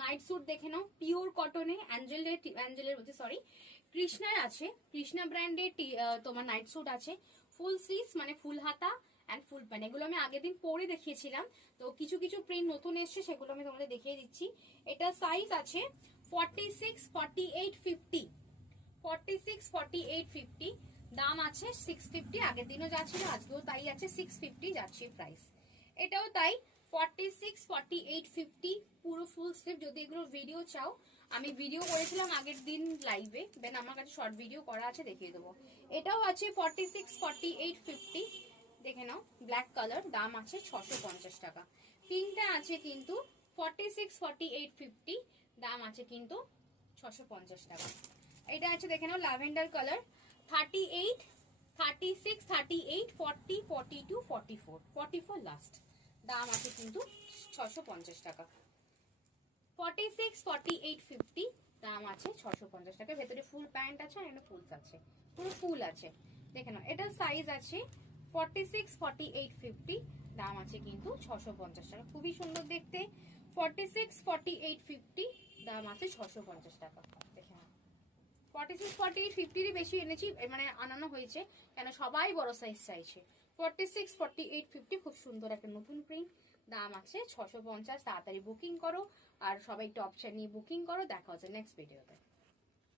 Night sweet দেখে নাও, pure কটনে অ্যাঞ্জেলের বলছি sorry, কৃষ্ণার আছে, কৃষ্ণা ব্র্যান্ডের তোমার নাইট স্যুট আছে, ফুল স্লিভস মানে ফুল হাতা অ্যান্ড ফুল প্যান্ট। এগুলো আমি আগের দিন পরে দেখিয়েছিলাম, তো কিছু কিছু প্রিন্ট নতুন এসছে, সেগুলো আমি তোমাদের দেখিয়ে দিচ্ছি। এটা সাইজ আছে 46, 48, 50, 46, 48, 50, দাম আছে 650। আগের দিনও যা ছিল আজকেও তাই আছে, 650 যাচ্ছে প্রাইস। এটাও তাই 46, 48, 50 পুরো ফুল স্লিভ। যদি এগুলো ভিডিও চাও, আমি ভিডিও করেছিলাম আগের দিন লাইভে, দেন আমার কাছে শর্ট ভিডিও করা আছে, দেখিয়ে দেবো। এটাও আছে 46, 48, 50, দেখে নাও, ব্ল্যাক কালার, দাম আছে 650 টাকা। পিঙ্কটা আছে কিন্তু 46, 48, 50, দাম আছে কিন্তু 650 টাকা। এটা আছে দেখে নাও ল্যাভেন্ডার কালার, 38, 36, 38, 40, 42, 44, 44 লাস্ট, দাম আছে কিন্তু 650 টাকা। 46, 48, 50, দাম আছে 650 টাকা। ভেতরে ফুল প্যান্ট আছে আর একটা ফুলস আছে, পুরো ফুল আছে, দেখে নাও। এটা সাইজ আছে 46, 48, 50, দাম আছে কিন্তু 650 টাকা। খুবই সুন্দর দেখতে, 46, 48, 50, দাম আছে 650 টাকা। দেখে নাও 46, 48, 50 বেশি এনেছি, মানে আনানো হয়েছে কেন সবাই বড় সাইজ চাইছে। 46, 48, 50 খুব সুন্দর একটা নতুন প্রিন্ট, দাম আছে 650। তাড়াতাড়ি বুকিং করো আর সবাই টপ নিয়ে বুকিং করো। দেখা হচ্ছে নেক্সট ভিডিওতে।